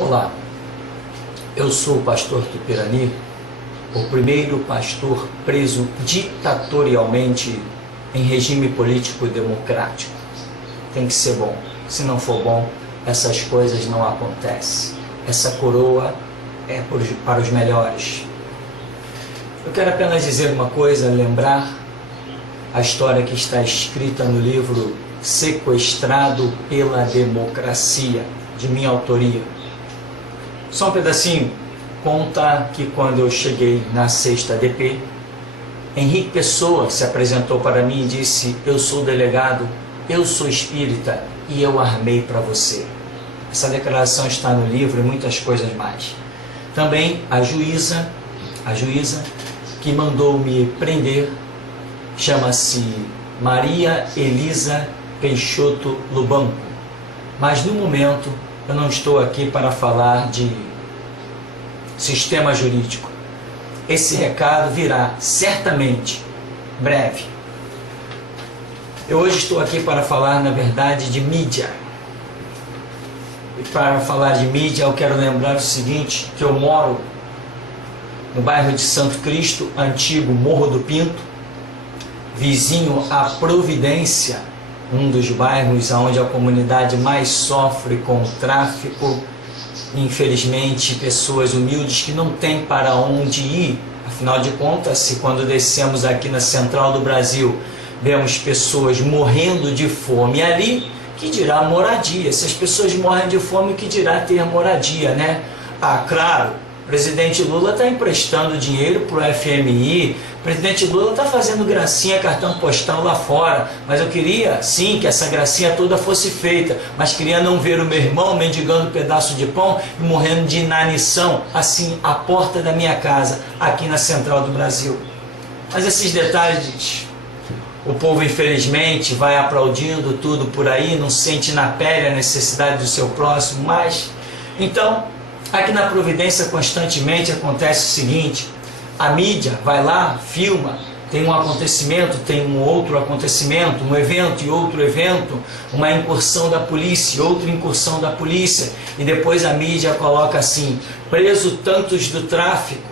Olá, eu sou o pastor Tupirani, o primeiro pastor preso ditatorialmente em regime político democrático. Tem que ser bom, se não for bom, essas coisas não acontecem. Essa coroa é para os melhores. Eu quero apenas dizer uma coisa, lembrar a história que está escrita no livro Sequestrado pela Democracia, de minha autoria. Só um pedacinho. Conta que quando eu cheguei na 6ª DP, Henrique Pessoa se apresentou para mim e disse: eu sou delegado, eu sou espírita e eu armei para você. Essa declaração está no livro e muitas coisas mais. Também a juíza que mandou me prender, chama-se Maria Elisa Peixoto Lubanco. Mas no momento eu não estou aqui para falar de sistema jurídico. Esse recado virá certamente breve. Eu hoje estou aqui para falar, na verdade, de mídia. E para falar de mídia, eu quero lembrar o seguinte, que eu moro no bairro de Santo Cristo, antigo Morro do Pinto, vizinho à Providência, um dos bairros onde a comunidade mais sofre com o tráfico. Infelizmente, pessoas humildes que não têm para onde ir. Afinal de contas, se quando descemos aqui na Central do Brasil, vemos pessoas morrendo de fome ali, que dirá moradia? Se as pessoas morrem de fome, que dirá ter moradia, né? Ah, claro, o presidente Lula está emprestando dinheiro para o FMI, o presidente Lula está fazendo gracinha, cartão postal lá fora, mas eu queria, sim, que essa gracinha toda fosse feita, mas queria não ver o meu irmão mendigando um pedaço de pão e morrendo de inanição, assim, à porta da minha casa, aqui na Central do Brasil. Mas esses detalhes, o povo infelizmente vai aplaudindo tudo por aí, não sente na pele a necessidade do seu próximo, mas, então, aqui na Providência constantemente acontece o seguinte: a mídia vai lá, filma, tem um acontecimento, tem um outro acontecimento, um evento e outro evento, uma incursão da polícia, outra incursão da polícia, e depois a mídia coloca assim: preso tantos do tráfico,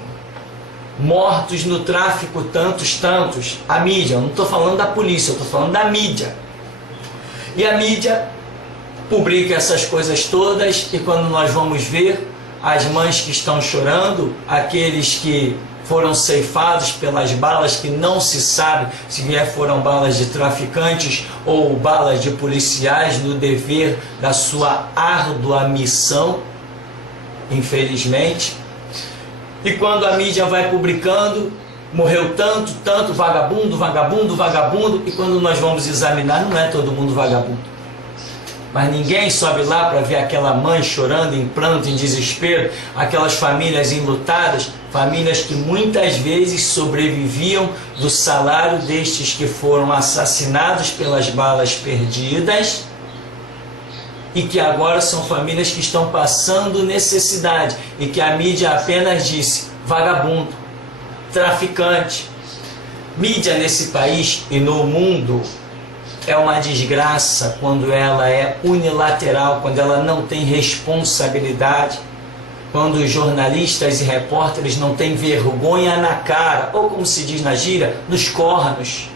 mortos no tráfico tantos. A mídia, eu não estou falando da polícia, eu estou falando da mídia. E a mídia publica essas coisas todas, e quando nós vamos ver, as mães que estão chorando, aqueles que foram ceifados pelas balas que não se sabe se foram balas de traficantes ou balas de policiais no dever da sua árdua missão, infelizmente. E quando a mídia vai publicando, morreu tanto, vagabundo, e quando nós vamos examinar, não é todo mundo vagabundo. Mas ninguém sobe lá para ver aquela mãe chorando em pranto, em desespero, aquelas famílias enlutadas, famílias que muitas vezes sobreviviam do salário destes que foram assassinados pelas balas perdidas e que agora são famílias que estão passando necessidade e que a mídia apenas disse: vagabundo, traficante. Mídia nesse país e no mundo é uma desgraça quando ela é unilateral, quando ela não tem responsabilidade, quando os jornalistas e repórteres não têm vergonha na cara, ou como se diz na gíria, nos cornos.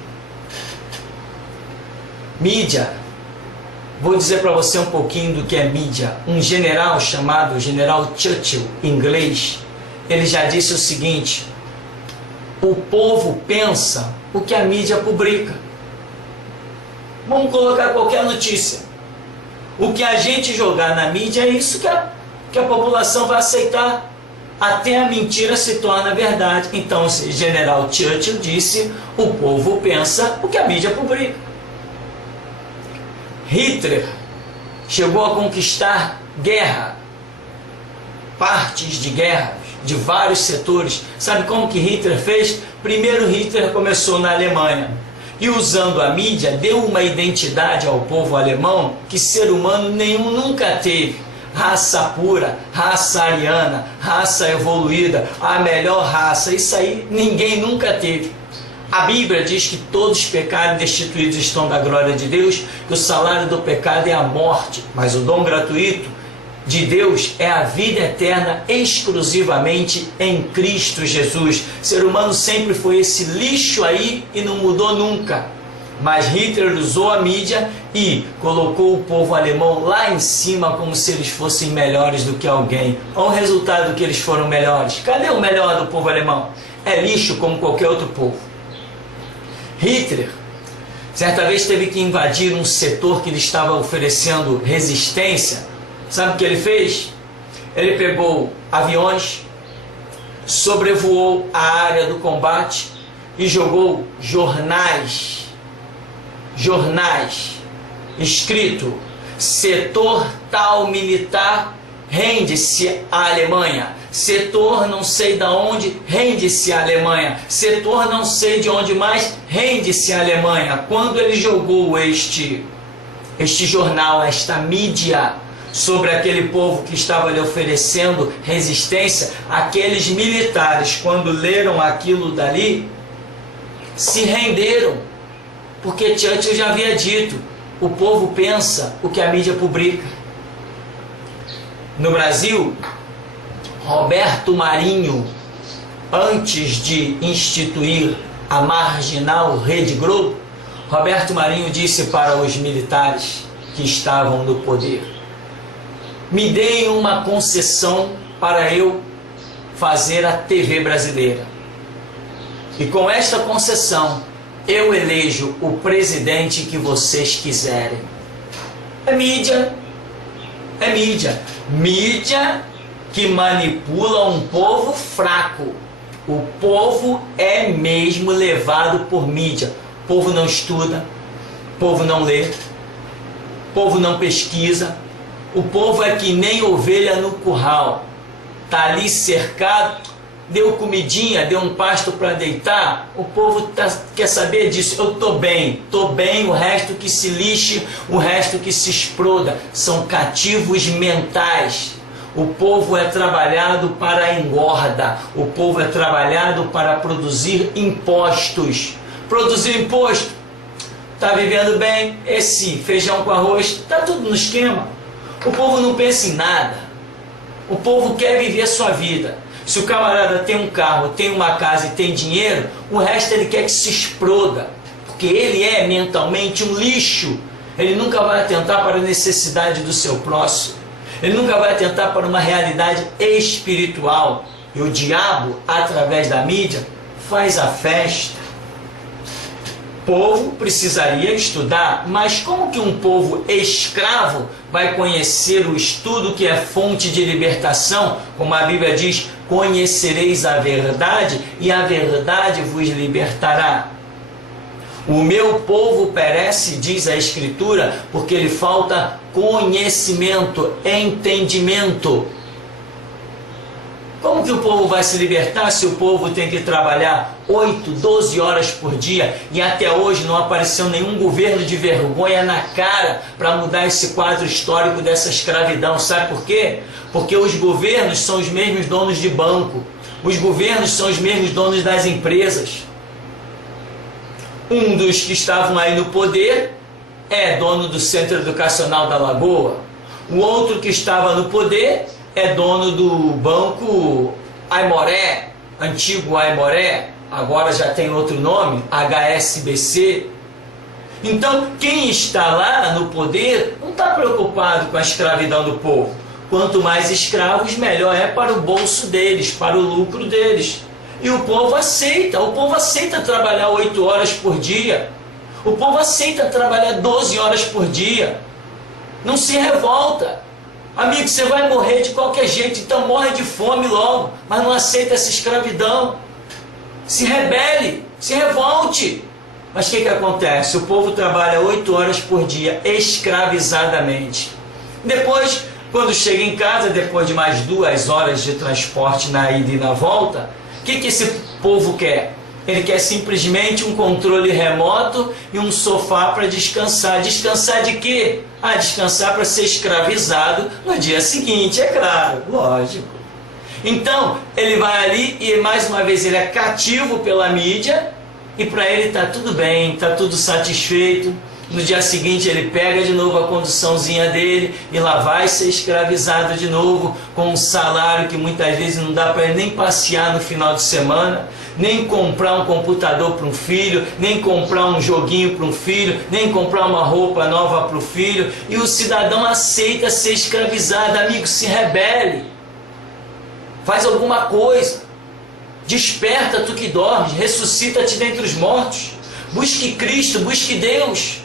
Mídia, vou dizer para você um pouquinho do que é mídia. Um general chamado General Churchill, inglês, ele já disse o seguinte: o povo pensa o que a mídia publica. Vamos colocar qualquer notícia. O que a gente jogar na mídia é isso que a população vai aceitar. Até a mentira se torna verdade. Então, o General Churchill disse: o povo pensa o que a mídia publica. Hitler chegou a conquistar guerra, partes de guerra, de vários setores. Sabe como que Hitler fez? Primeiro, Hitler começou na Alemanha. E usando a mídia, deu uma identidade ao povo alemão que ser humano nenhum nunca teve. Raça pura, raça ariana, raça evoluída, a melhor raça. Isso aí ninguém nunca teve. A Bíblia diz que todos pecaram e destituídos estão da glória de Deus, que o salário do pecado é a morte, mas o dom gratuito de Deus é a vida eterna exclusivamente em Cristo Jesus. O ser humano sempre foi esse lixo aí e não mudou nunca. Mas Hitler usou a mídia e colocou o povo alemão lá em cima como se eles fossem melhores do que alguém. Olha o resultado que eles foram melhores. Cadê o melhor do povo alemão? É lixo como qualquer outro povo. Hitler, certa vez, teve que invadir um setor que ele estava oferecendo resistência. Sabe o que ele fez? Ele pegou aviões, sobrevoou a área do combate e jogou jornais escrito: setor tal militar, rende-se à Alemanha. Setor não sei da onde, rende-se à Alemanha. Setor não sei de onde mais, rende-se à Alemanha. Quando ele jogou este jornal, esta mídia, sobre aquele povo que estava lhe oferecendo resistência, aqueles militares, quando leram aquilo dali, se renderam. Porque Churchill já havia dito: o povo pensa o que a mídia publica. No Brasil, Roberto Marinho, antes de instituir a marginal Rede Globo, Roberto Marinho disse para os militares que estavam no poder: me deem uma concessão para eu fazer a TV brasileira. E com esta concessão, eu elejo o presidente que vocês quiserem. É mídia. É mídia. Mídia que manipula um povo fraco. O povo é mesmo levado por mídia. O povo não estuda, o povo não lê, o povo não pesquisa. O povo é que nem ovelha no curral. Está ali cercado, deu comidinha, deu um pasto para deitar. O povo quer saber disso. Eu estou bem, o resto que se lixe, o resto que se exploda. São cativos mentais. O povo é trabalhado para a engorda. O povo é trabalhado para produzir impostos. Produzir imposto. Está vivendo bem? Esse feijão com arroz, está tudo no esquema. O povo não pensa em nada. O povo quer viver a sua vida. Se o camarada tem um carro, tem uma casa e tem dinheiro, o resto ele quer que se exploda. Porque ele é mentalmente um lixo. Ele nunca vai atentar para a necessidade do seu próximo. Ele nunca vai atentar para uma realidade espiritual. E o diabo, através da mídia, faz a festa. O povo precisaria estudar, mas como que um povo escravo vai conhecer o estudo que é fonte de libertação? Como a Bíblia diz: conhecereis a verdade e a verdade vos libertará. O meu povo perece, diz a Escritura, porque lhe falta conhecimento, entendimento. Como que o povo vai se libertar se o povo tem que trabalhar 8, 12 horas por dia e até hoje não apareceu nenhum governo de vergonha na cara para mudar esse quadro histórico dessa escravidão? Sabe por quê? Porque os governos são os mesmos donos de banco, os governos são os mesmos donos das empresas. Um dos que estavam aí no poder é dono do Centro Educacional da Lagoa. O outro que estava no poder é dono do Banco Aimoré, antigo Aimoré, agora já tem outro nome, HSBC. Então, quem está lá no poder não está preocupado com a escravidão do povo. Quanto mais escravos, melhor é para o bolso deles, para o lucro deles. E o povo aceita trabalhar 8 horas por dia. O povo aceita trabalhar 12 horas por dia. Não se revolta. Amigo, você vai morrer de qualquer jeito, então morre de fome logo, mas não aceita essa escravidão. Se rebele, se revolte. Mas o que acontece? O povo trabalha 8 horas por dia, escravizadamente. Depois, quando chega em casa, depois de mais 2 horas de transporte na ida e na volta, o que esse povo quer? Ele quer simplesmente um controle remoto e um sofá para descansar. Descansar de quê? Descansar para ser escravizado no dia seguinte, é claro, lógico. Então, ele vai ali e mais uma vez ele é cativo pela mídia e para ele está tudo bem, está tudo satisfeito. No dia seguinte ele pega de novo a conduçãozinha dele e lá vai ser escravizado de novo, com um salário que muitas vezes não dá para ele nem passear no final de semana, nem comprar um computador para um filho, nem comprar um joguinho para um filho, nem comprar uma roupa nova para o filho. E o cidadão aceita ser escravizado. Amigo, se rebele, faz alguma coisa, desperta tu que dormes, ressuscita-te dentre os mortos, busque Cristo, busque Deus.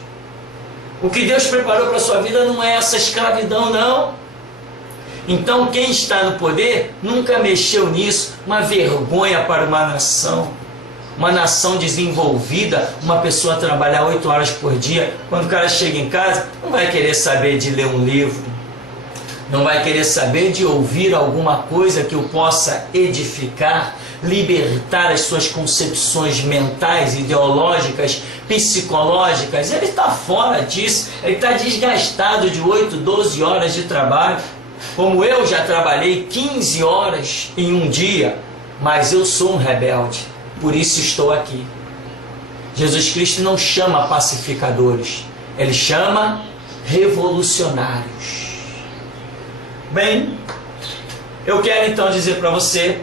O que Deus preparou para a sua vida não é essa escravidão, não. Então quem está no poder nunca mexeu nisso. Uma vergonha para uma nação desenvolvida, uma pessoa trabalhar 8 horas por dia, quando o cara chega em casa, não vai querer saber de ler um livro, não vai querer saber de ouvir alguma coisa que o possa edificar, libertar as suas concepções mentais, ideológicas, psicológicas. Ele está fora disso, ele está desgastado de 8, 12 horas de trabalho. Como eu já trabalhei 15 horas em um dia, mas eu sou um rebelde, por isso estou aqui. Jesus Cristo não chama pacificadores, ele chama revolucionários. Bem, eu quero então dizer para você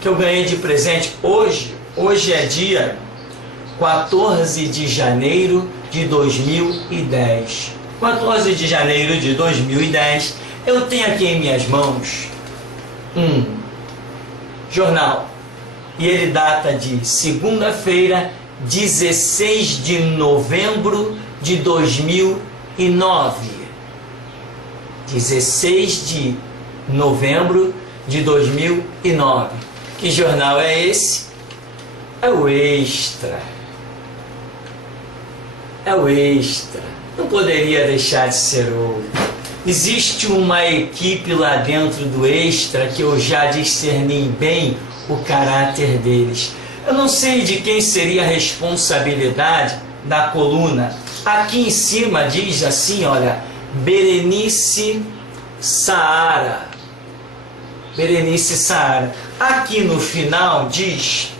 que eu ganhei de presente hoje é dia 14 de janeiro de 2010. 14 de janeiro de 2010, eu tenho aqui em minhas mãos um jornal. E ele data de segunda-feira, 16 de novembro de 2009. 16 de novembro de 2009. Que jornal é esse? É o Extra. É o Extra. Não poderia deixar de ser outro. Existe uma equipe lá dentro do Extra que eu já discerni bem o caráter deles. Eu não sei de quem seria a responsabilidade da coluna. Aqui em cima diz assim, olha, Berenice Saara. Berenice Saara. Aqui no final diz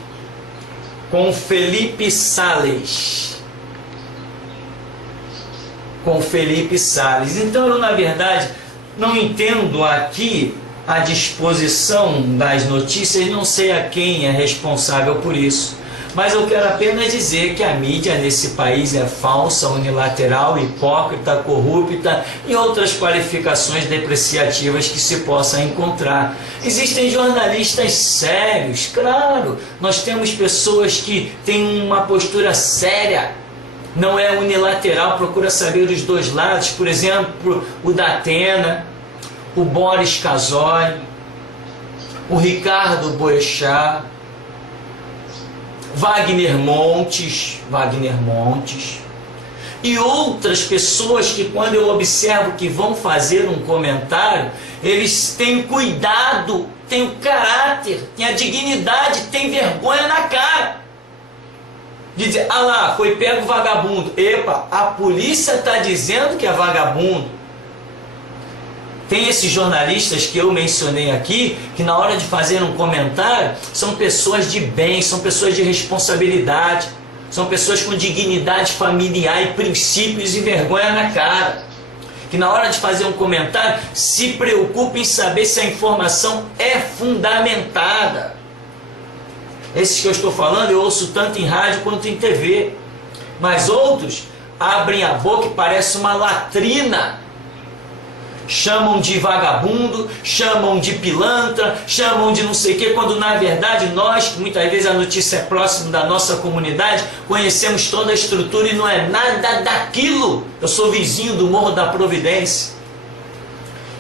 com Felipe Sales. Com Felipe Sales. Então eu, na verdade, não entendo aqui a disposição das notícias, não sei a quem é responsável por isso. Mas eu quero apenas dizer que a mídia nesse país é falsa, unilateral, hipócrita, corrupta e outras qualificações depreciativas que se possa encontrar. Existem jornalistas sérios, claro, nós temos pessoas que têm uma postura séria, não é unilateral, procura saber os dois lados. Por exemplo, o Datena, o Boris Casoy, o Ricardo Boechat, Wagner Montes e outras pessoas que, quando eu observo que vão fazer um comentário, eles têm cuidado, têm o caráter, têm a dignidade, têm vergonha na cara de dizer, ah lá, foi pego vagabundo. Epa, a polícia está dizendo que é vagabundo. Tem esses jornalistas que eu mencionei aqui, que na hora de fazer um comentário, são pessoas de bem, são pessoas de responsabilidade, são pessoas com dignidade familiar e princípios e vergonha na cara. Que na hora de fazer um comentário, se preocupa em saber se a informação é fundamentada. Esses que eu estou falando, eu ouço tanto em rádio quanto em TV. Mas outros abrem a boca e parece uma latrina. Chamam de vagabundo, chamam de pilantra, chamam de não sei o que, quando na verdade nós, que muitas vezes a notícia é próxima da nossa comunidade, conhecemos toda a estrutura e não é nada daquilo. Eu sou vizinho do Morro da Providência.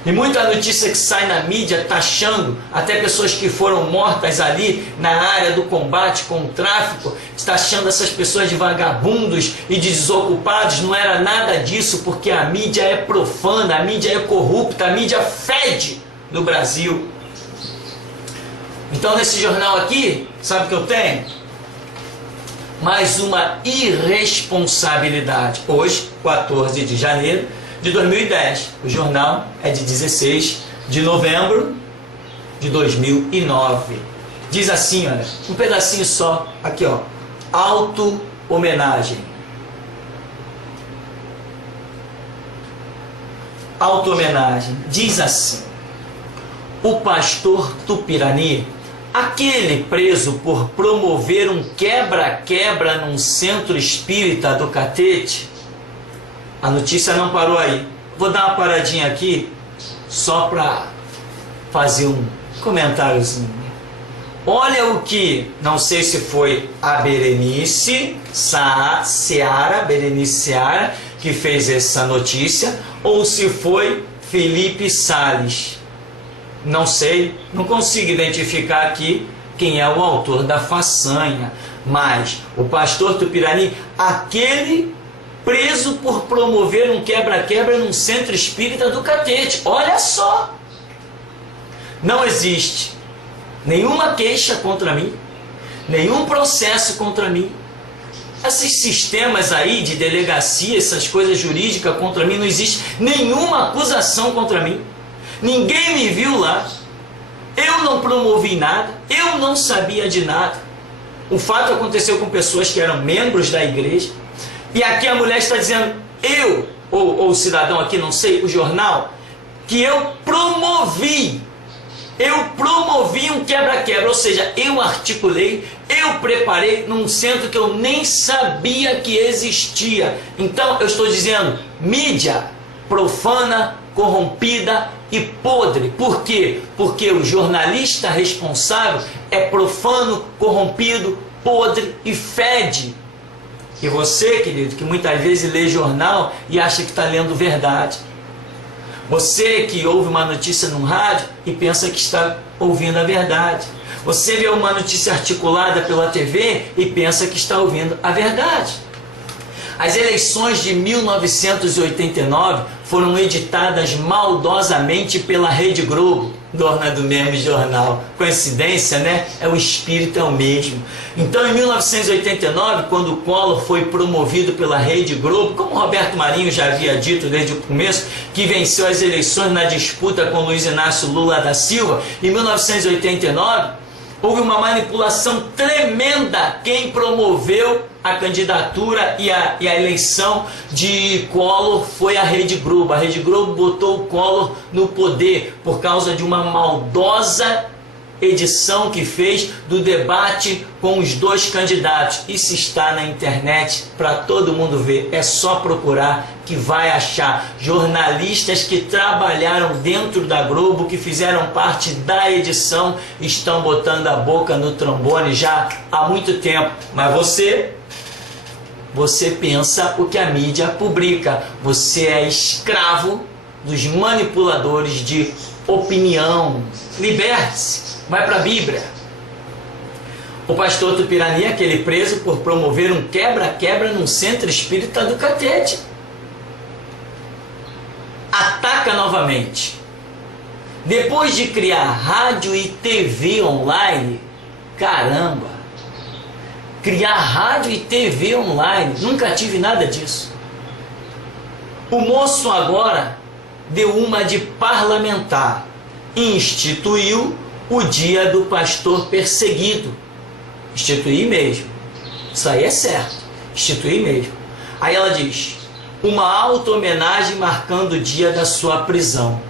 E muita notícia que sai na mídia taxando até pessoas que foram mortas ali na área do combate com o tráfico, taxando essas pessoas de vagabundos e de desocupados. Não era nada disso, porque a mídia é profana, a mídia é corrupta, a mídia fede no Brasil. Então nesse jornal aqui, sabe o que eu tenho? Mais uma irresponsabilidade. Hoje, 14 de janeiro de 2010. O jornal é de 16 de novembro de 2009. Diz assim, olha, um pedacinho só, aqui ó, auto-homenagem. auto-homenagem. Diz assim: o pastor Tupirani, aquele preso por promover um quebra-quebra num centro espírita do Catete. A notícia não parou aí. Vou dar uma paradinha aqui só para fazer um comentáriozinho. Olha o que, não sei se foi a Berenice Seara, que fez essa notícia, ou se foi Felipe Salles. Não sei, não consigo identificar aqui quem é o autor da façanha, mas o pastor Tupirani, aquele preso por promover um quebra-quebra num centro espírita do Catete. Olha só! Não existe nenhuma queixa contra mim, nenhum processo contra mim. Esses sistemas aí de delegacia, essas coisas jurídicas contra mim, não existe nenhuma acusação contra mim. Ninguém me viu lá. Eu não promovi nada, eu não sabia de nada. O fato aconteceu com pessoas que eram membros da igreja. E aqui a mulher está dizendo, eu, ou o cidadão aqui, não sei, o jornal, que eu promovi um quebra-quebra, ou seja, eu articulei, eu preparei num centro que eu nem sabia que existia. Então eu estou dizendo, mídia profana, corrompida e podre. Por quê? Porque o jornalista responsável é profano, corrompido, podre e fede. E você, querido, que muitas vezes lê jornal e acha que está lendo verdade. Você que ouve uma notícia no rádio e pensa que está ouvindo a verdade. Você vê uma notícia articulada pela TV e pensa que está ouvindo a verdade. As eleições de 1989 foram editadas maldosamente pela Rede Globo, dona do mesmo jornal. Coincidência, né? O espírito é o mesmo. Então, em 1989, quando o Collor foi promovido pela Rede Globo, como Roberto Marinho já havia dito desde o começo, que venceu as eleições na disputa com Luiz Inácio Lula da Silva, em 1989, houve uma manipulação tremenda. Quem promoveu a candidatura e a eleição de Collor foi a Rede Globo. A Rede Globo botou o Collor no poder por causa de uma maldosa edição que fez do debate com os dois candidatos. Isso está na internet para todo mundo ver. É só procurar que vai achar. Jornalistas que trabalharam dentro da Globo, que fizeram parte da edição, estão botando a boca no trombone já há muito tempo. Mas você pensa o que a mídia publica. Você é escravo dos manipuladores de opinião. Liberte-se. Vai para a Bíblia. O pastor Tupirani, aquele preso por promover um quebra-quebra num centro espírita do Catete, ataca novamente. Depois de criar rádio e TV online, caramba, criar rádio e TV online, nunca tive nada disso. O moço agora deu uma de parlamentar, instituiu o dia do pastor perseguido. Instituir mesmo. Isso aí é certo. Instituir mesmo. Aí ela diz, uma auto-homenagem marcando o dia da sua prisão.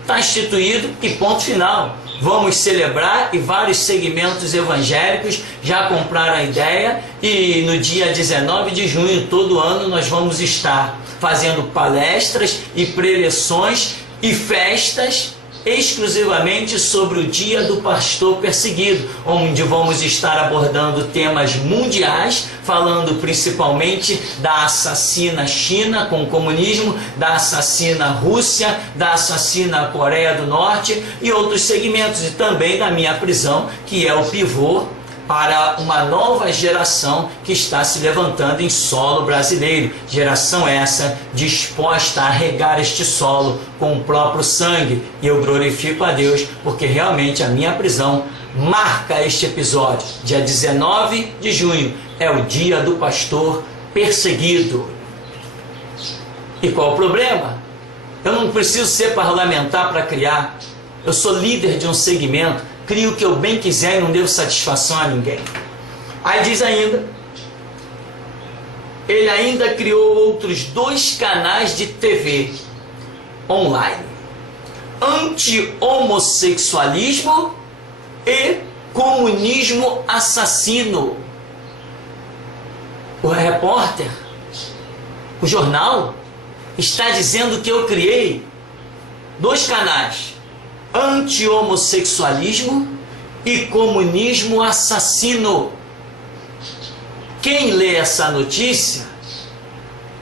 Está instituído e ponto final. Vamos celebrar, e vários segmentos evangélicos já compraram a ideia, e no dia 19 de junho, todo ano, nós vamos estar fazendo palestras e preleções e festas exclusivamente sobre o dia do pastor perseguido, onde vamos estar abordando temas mundiais, falando principalmente da assassina China com o comunismo, da assassina Rússia, da assassina Coreia do Norte e outros segmentos, e também da minha prisão, que é o pivô para uma nova geração que está se levantando em solo brasileiro. Geração essa disposta a regar este solo com o próprio sangue. E eu glorifico a Deus, porque realmente a minha prisão marca este episódio. Dia 19 de junho é o dia do pastor perseguido. E qual o problema? Eu não preciso ser parlamentar para criar. Eu sou líder de um segmento. Crio o que eu bem quiser e não devo satisfação a ninguém. Aí diz ainda, ele ainda criou outros 2 canais de TV. online: anti-homossexualismo e comunismo assassino. O repórter, o jornal, está dizendo que eu criei 2 canais: anti-homossexualismo e comunismo assassino. Quem lê essa notícia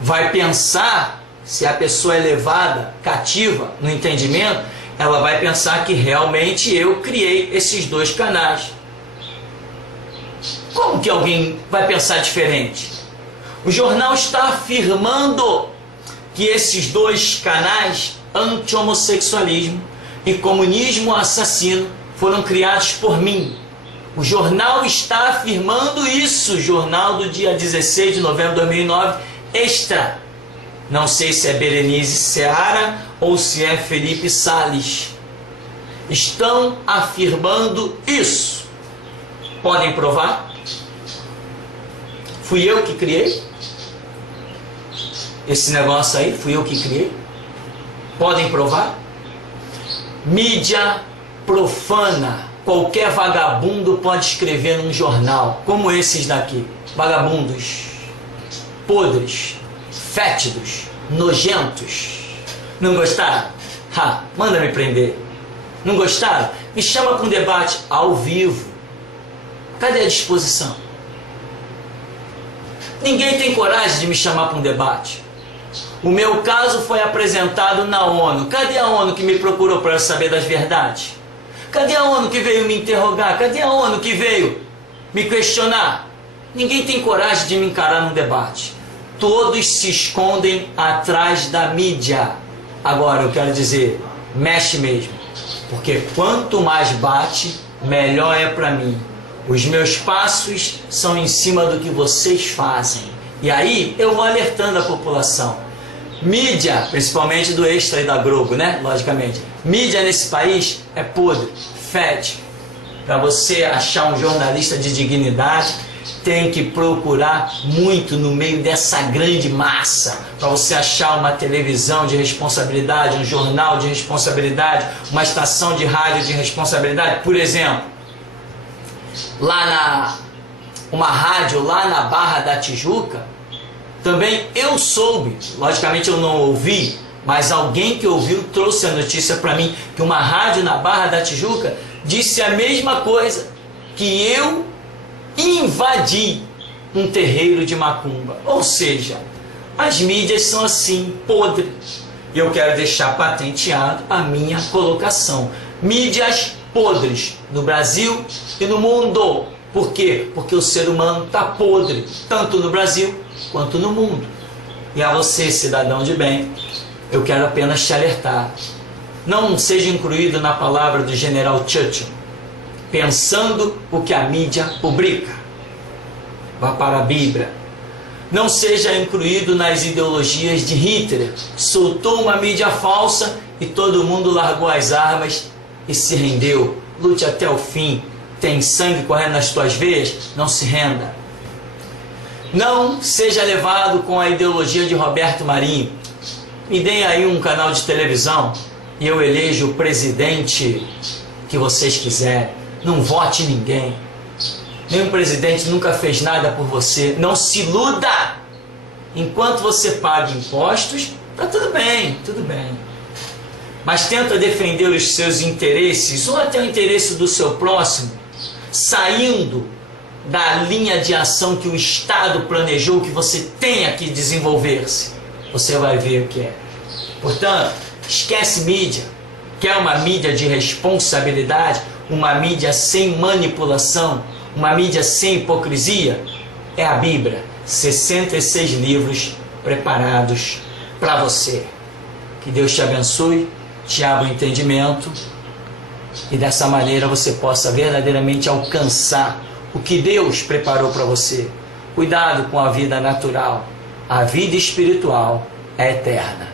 vai pensar, se a pessoa é levada cativa no entendimento, ela vai pensar que realmente eu criei esses 2 canais. Como que alguém vai pensar diferente? O jornal está afirmando que esses 2 canais, anti-homossexualismo e comunismo assassino, foram criados por mim. O jornal está afirmando isso. Jornal do dia 16 de novembro de 2009, Extra. Não sei se é Berenice Seara ou se é Felipe Salles. Estão afirmando isso. Podem provar? Fui eu que criei? Esse negócio aí, fui eu que criei? Podem provar? Mídia profana. Qualquer vagabundo pode escrever num jornal, como esses daqui. Vagabundos, podres, fétidos, nojentos. Não gostaram? Ha, manda me prender. Não gostaram? Me chama para um debate ao vivo. Cadê a disposição? Ninguém tem coragem de me chamar para um debate. O meu caso foi apresentado na ONU. Cadê a ONU que me procurou para saber das verdades? Cadê a ONU que veio me interrogar? Cadê a ONU que veio me questionar? Ninguém tem coragem de me encarar num debate. Todos se escondem atrás da mídia. Agora eu quero dizer, mexe mesmo. Porque quanto mais bate, melhor é para mim. Os meus passos são em cima do que vocês fazem. E aí eu vou alertando a população. Mídia, principalmente do Extra e da Globo, né? Logicamente. Mídia nesse país é podre, fede. Para você achar um jornalista de dignidade, tem que procurar muito no meio dessa grande massa. Para você achar uma televisão de responsabilidade, um jornal de responsabilidade, uma estação de rádio de responsabilidade. Por exemplo, uma rádio lá na Barra da Tijuca, também eu soube, logicamente eu não ouvi, mas alguém que ouviu trouxe a notícia para mim, que uma rádio na Barra da Tijuca disse a mesma coisa, que eu invadi um terreiro de macumba. Ou seja, as mídias são assim, podres. E eu quero deixar patenteado a minha colocação. Mídias podres no Brasil e no mundo. Por quê? Porque o ser humano está podre, tanto no Brasil quanto no mundo. E a você, cidadão de bem, eu quero apenas te alertar. Não seja incluído na palavra do general Churchill, pensando o que a mídia publica. Vá para a Bíblia. Não seja incluído nas ideologias de Hitler. Soltou uma mídia falsa e todo mundo largou as armas e se rendeu. Lute até o fim. Tem sangue correndo nas tuas veias? Não se renda. Não seja levado com a ideologia de Roberto Marinho. Me deem aí um canal de televisão e eu elejo o presidente que vocês quiserem. Não vote em ninguém. Nenhum presidente nunca fez nada por você. Não se iluda. Enquanto você paga impostos, tá tudo bem, tudo bem. Mas tenta defender os seus interesses ou até o interesse do seu próximo, saindo da linha de ação que o Estado planejou que você tenha que desenvolver-se. Você vai ver o que é. Portanto, esquece mídia. Quer uma mídia de responsabilidade? Uma mídia sem manipulação? Uma mídia sem hipocrisia? É a Bíblia. 66 livros preparados para você. Que Deus te abençoe, te abra o entendimento e dessa maneira você possa verdadeiramente alcançar o que Deus preparou para você. Cuidado com a vida natural. A vida espiritual é eterna.